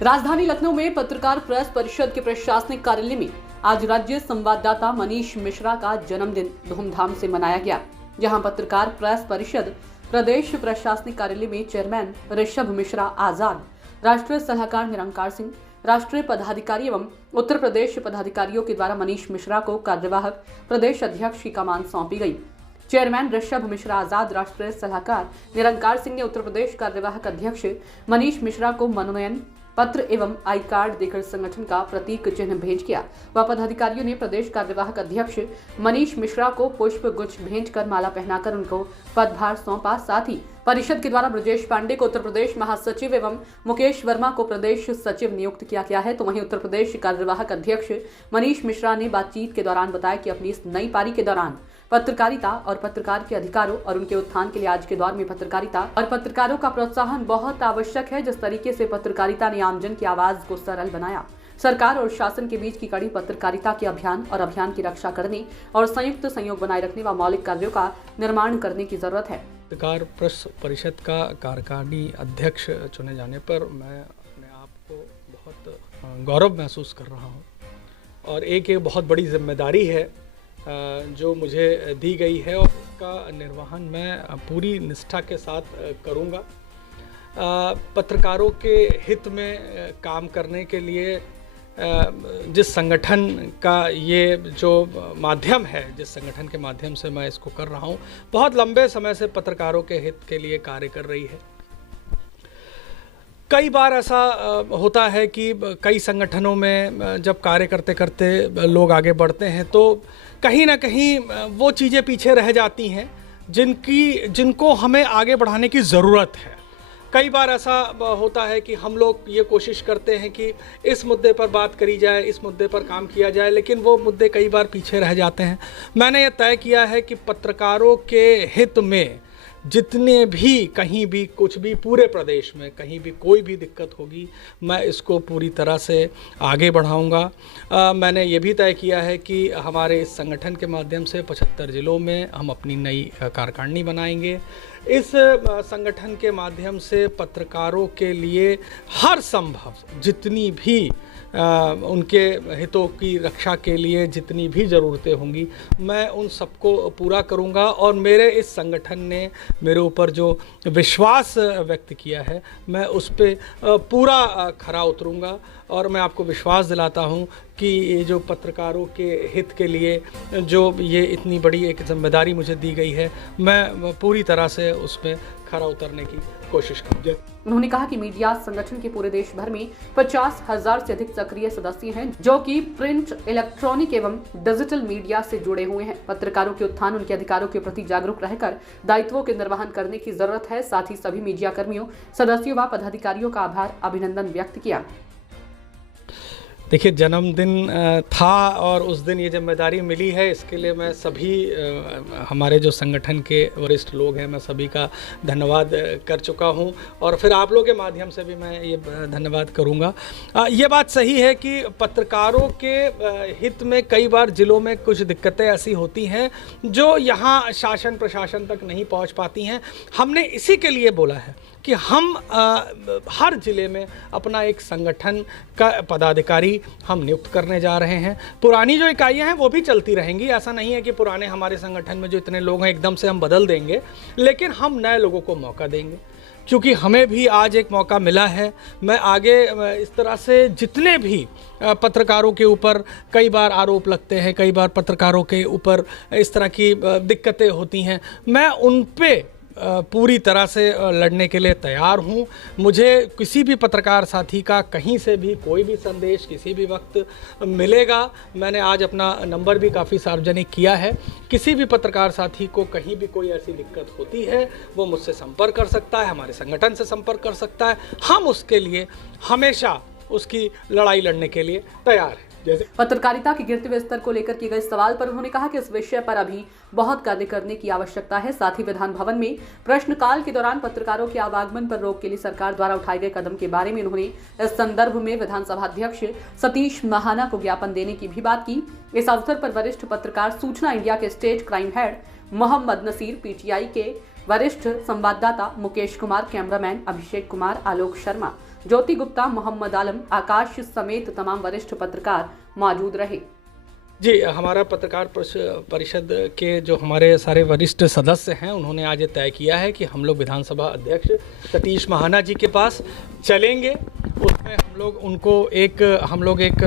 राजधानी लखनऊ में पत्रकार प्रेस परिषद के प्रशासनिक कार्यालय में आज राज्य संवाददाता मनीष मिश्रा का जन्मदिन धूमधाम से मनाया गया। जहां पत्रकार प्रेस परिषद प्रदेश प्रशासनिक कार्यालय में चेयरमैन ऋषभ मिश्रा आजाद, राष्ट्रीय सलाहकार निरंकार सिंह, राष्ट्रीय पदाधिकारी एवं उत्तर प्रदेश पदाधिकारियों के द्वारा मनीष मिश्रा को कार्यवाहक प्रदेश अध्यक्ष की कमान सौंपी गई। चेयरमैन ऋषभ मिश्रा आजाद, राष्ट्रीय सलाहकार निरंकार सिंह ने उत्तर प्रदेश कार्यवाहक अध्यक्ष मनीष मिश्रा को मनोनयन पत्र एवं आई कार्ड देकर संगठन का प्रतीक चिन्ह भेंट किया। वह पदाधिकारियों ने प्रदेश कार्यवाहक अध्यक्ष मनीष मिश्रा को पुष्प गुच्छ भेंट कर माला पहनाकर उनको पदभार सौंपा। साथ ही परिषद के द्वारा ब्रजेश पांडे को उत्तर प्रदेश महासचिव एवं मुकेश वर्मा को प्रदेश सचिव नियुक्त किया गया है। तो वहीं उत्तर प्रदेश कार्यवाहक अध्यक्ष मनीष मिश्रा ने बातचीत के दौरान बताया कि अपनी इस नई पारी के दौरान पत्रकारिता और पत्रकार के अधिकारों और उनके उत्थान के लिए आज के दौर में पत्रकारिता और पत्रकारों का प्रोत्साहन बहुत आवश्यक है। जिस तरीके से पत्रकारिता ने आमजन की आवाज को सरल बनाया, सरकार और शासन के बीच की कड़ी पत्रकारिता के अभियान और अभियान की रक्षा करने और संयुक्त सहयोग बनाए रखने व मौलिक कार्यों का निर्माण करने की जरूरत है। पत्रकार प्रेस परिषद का कार्यकारिणी अध्यक्ष चुने जाने पर मैं अपने आप को बहुत गौरव महसूस कर रहा हूँ और एक बहुत बड़ी जिम्मेदारी है जो मुझे दी गई है और उसका निर्वहन मैं पूरी निष्ठा के साथ करूँगा। पत्रकारों के हित में काम करने के लिए जिस संगठन का ये जो माध्यम है, जिस संगठन के माध्यम से मैं इसको कर रहा हूँ, बहुत लंबे समय से पत्रकारों के हित के लिए कार्य कर रही है। कई बार ऐसा होता है कि कई संगठनों में जब कार्य करते करते लोग आगे बढ़ते हैं तो कहीं ना कहीं वो चीज़ें पीछे रह जाती हैं जिनको हमें आगे बढ़ाने की ज़रूरत है। कई बार ऐसा होता है कि हम लोग ये कोशिश करते हैं कि इस मुद्दे पर बात करी जाए, इस मुद्दे पर काम किया जाए, लेकिन वो मुद्दे कई बार पीछे रह जाते हैं। मैंने ये तय किया है कि पत्रकारों के हित में जितने भी कहीं भी कुछ भी पूरे प्रदेश में कहीं भी कोई भी दिक्कत होगी, मैं इसको पूरी तरह से आगे बढ़ाऊंगा। मैंने ये भी तय किया है कि हमारे इस संगठन के माध्यम से 75 ज़िलों में हम अपनी नई कार्यकारिणी बनाएंगे। इस संगठन के माध्यम से पत्रकारों के लिए हर संभव जितनी भी उनके हितों की रक्षा के लिए जितनी भी ज़रूरतें होंगी, मैं उन सबको पूरा करूंगा। और मेरे इस संगठन ने मेरे ऊपर जो विश्वास व्यक्त किया है, मैं उस पर पूरा खरा उतरूंगा। और मैं आपको विश्वास दिलाता हूं कि ये जो पत्रकारों के हित के लिए जो ये इतनी बड़ी एक जिम्मेदारी मुझे दी गई है, मैं पूरी तरह से उसमें खरा उतरने की कोशिश करूँगा। उन्होंने कहा कि मीडिया संगठन के पूरे देश भर में 50,000 से अधिक सक्रिय सदस्य हैं, जो कि प्रिंट, इलेक्ट्रॉनिक एवं डिजिटल मीडिया से जुड़े हुए हैं। पत्रकारों के उत्थान, उनके अधिकारों के प्रति जागरूक रहकर दायित्वों के निर्वहन करने की जरूरत है। साथ ही सभी मीडिया कर्मियों, सदस्यों व पदाधिकारियों का आभार, अभिनंदन व्यक्त किया। देखिए, जन्मदिन था और उस दिन ये जिम्मेदारी मिली है, इसके लिए मैं सभी हमारे जो संगठन के वरिष्ठ लोग हैं, मैं सभी का धन्यवाद कर चुका हूं और फिर आप लोगों के माध्यम से भी मैं ये धन्यवाद करूंगा। ये बात सही है कि पत्रकारों के हित में कई बार ज़िलों में कुछ दिक्कतें ऐसी होती हैं जो यहाँ शासन प्रशासन तक नहीं पहुँच पाती हैं। हमने इसी के लिए बोला है कि हम हर ज़िले में अपना एक संगठन का पदाधिकारी हम नियुक्त करने जा रहे हैं। पुरानी जो इकाइयां हैं वो भी चलती रहेंगी, ऐसा नहीं है कि पुराने हमारे संगठन में जो इतने लोग हैं एकदम से हम बदल देंगे, लेकिन हम नए लोगों को मौका देंगे, क्योंकि हमें भी आज एक मौका मिला है। मैं आगे इस तरह से जितने भी पत्रकारों के ऊपर कई बार आरोप लगते हैं, कई बार पत्रकारों के ऊपर इस तरह की दिक्कतें होती हैं, मैं उन पे पूरी तरह से लड़ने के लिए तैयार हूं। मुझे किसी भी पत्रकार साथी का कहीं से भी कोई भी संदेश किसी भी वक्त मिलेगा। मैंने आज अपना नंबर भी काफ़ी सार्वजनिक किया है। किसी भी पत्रकार साथी को कहीं भी कोई ऐसी दिक्कत होती है, वो मुझसे संपर्क कर सकता है, हमारे संगठन से संपर्क कर सकता है। हम उसके लिए हमेशा उसकी लड़ाई लड़ने के लिए तैयार हैं। पत्रकारिता के गिरते हुए स्तर को लेकर किए गए सवाल पर उन्होंने कहा कि इस विषय पर अभी बहुत कार्य करने की आवश्यकता है। साथ ही विधान भवन में प्रश्नकाल के दौरान पत्रकारों के आवागमन पर रोक के लिए सरकार द्वारा उठाए गए कदम के बारे में उन्होंने इस संदर्भ में विधानसभा अध्यक्ष सतीश महाना को ज्ञापन देने की भी बात की। इस अवसर पर वरिष्ठ पत्रकार, सूचना इंडिया के state crime head Mohammad Naseer, PTI के वरिष्ठ संवाददाता मुकेश कुमार, कैमरामैन अभिषेक कुमार, आलोक शर्मा, ज्योति गुप्ता, मोहम्मद आलम, आकाश समेत तमाम वरिष्ठ पत्रकार मौजूद रहे। जी, हमारा पत्रकार परिषद के जो हमारे सारे वरिष्ठ सदस्य हैं, उन्होंने आज ये तय किया है कि हम लोग विधानसभा अध्यक्ष सतीश महाना जी के पास चलेंगे। उसमें हम लोग एक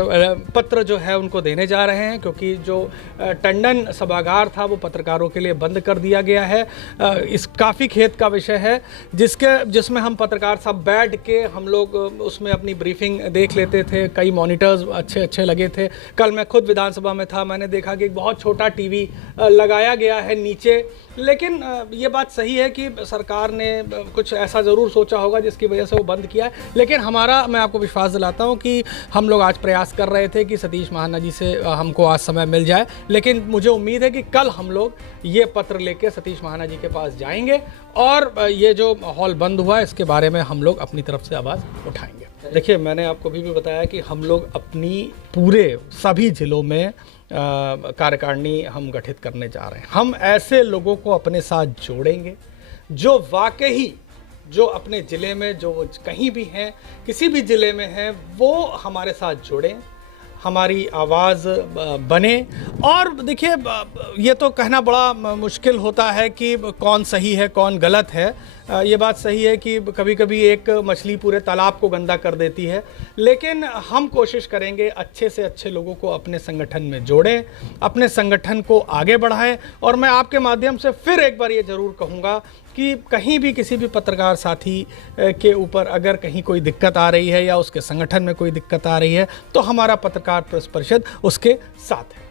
पत्र जो है उनको देने जा रहे हैं, क्योंकि जो टंडन सभागार था वो पत्रकारों के लिए बंद कर दिया गया है। इस काफ़ी खेद का विषय है, जिसमें हम पत्रकार सब बैठ के हम लोग उसमें अपनी ब्रीफिंग देख लेते थे। कई मॉनिटर्स अच्छे लगे थे। कल मैं खुद विधानसभा में था, मैंने देखा कि एक बहुत छोटा टीवी लगाया गया है नीचे। लेकिन ये बात सही है कि सरकार ने कुछ ऐसा ज़रूर सोचा होगा जिसकी वजह से वो बंद किया है। लेकिन मैं आपको विश्वास दिलाता हूँ कि हम लोग आज प्रयास कर रहे थे कि सतीश महाना जी से हमको आज समय मिल जाए, लेकिन मुझे उम्मीद है कि कल हम लोग ये पत्र लेके सतीश महाना जी के पास जाएंगे और ये जो हॉल बंद हुआ है इसके बारे में हम लोग अपनी तरफ से आवाज़ उठाएंगे। देखिए, मैंने आपको भी बताया कि हम लोग अपनी पूरे सभी जिलों में कार्यकारिणी हम गठित करने जा रहे हैं। हम ऐसे लोगों को अपने साथ जोड़ेंगे जो वाकई जो अपने ज़िले में जो कहीं भी हैं, किसी भी ज़िले में हैं, वो हमारे साथ जुड़ें, हमारी आवाज़ बने। और देखिए, ये तो कहना बड़ा मुश्किल होता है कि कौन सही है कौन गलत है। ये बात सही है कि कभी कभी एक मछली पूरे तालाब को गंदा कर देती है, लेकिन हम कोशिश करेंगे अच्छे से अच्छे लोगों को अपने संगठन में जोड़ें, अपने संगठन को आगे बढ़ाएं। और मैं आपके माध्यम से फिर एक बार ये ज़रूर कहूँगा कि कहीं भी किसी भी पत्रकार साथी के ऊपर अगर कहीं कोई दिक्कत आ रही है या उसके संगठन में कोई दिक्कत आ रही है, तो हमारा पत्रकार प्रेस परिषद उसके साथ है।